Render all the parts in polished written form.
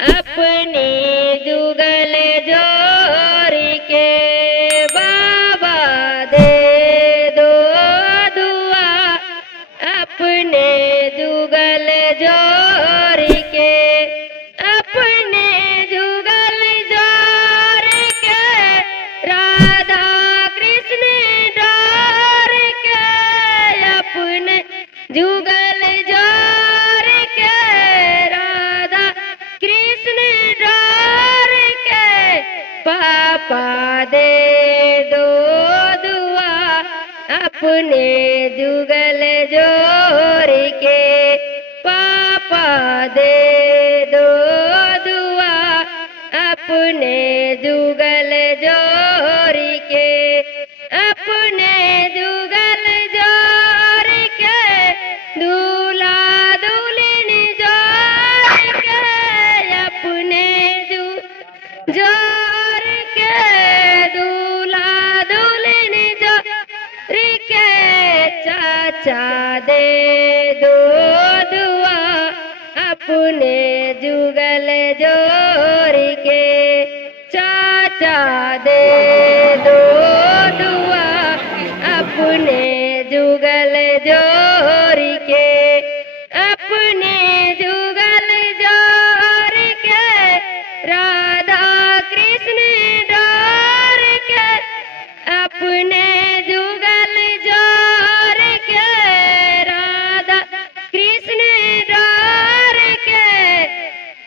अपने जुगल जोर के बाबा दे दो दुआ अपने जुगल जोर के अपने जुगल जोर के राधा कृष्ण डोर के अपने जुगल जोर के राधा कृष्ण डोर के पापा दे दो दुआ अपने जुगल जोर के पापा दे दो दुआ अपने जुगल जोर के अपने जुगल जोर के दूल्हा दुल्हन जोर के अपने जोर के दूल्हा दुल्हन जोर के चाचा दे दो दुआ अपने जुगल जोर के चाचा दे दो दुआ अपने जुगल जोर के अपने जुगल जोर के राधा कृष्ण डोर के अपने जुगल जोर के राधा कृष्ण डोर के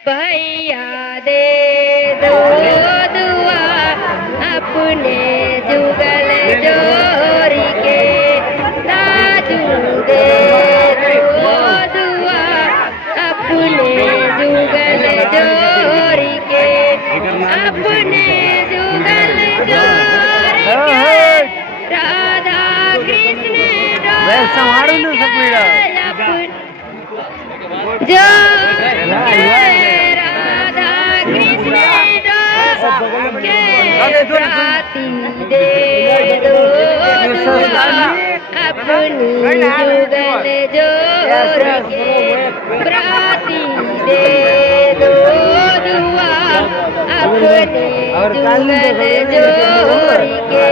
भैया दे दो दुआ अपने जुगल जोर के राजू दे दो दुआ अपने जुगल जोर के अपने जुगल जोर के राधा कृष्ण डोर जोर के राधा कृष्ण डोर के प्राति दे दो दुआ अपनी जुगल जोर के प्राति दे दो दुआ अपने जुगल जोर के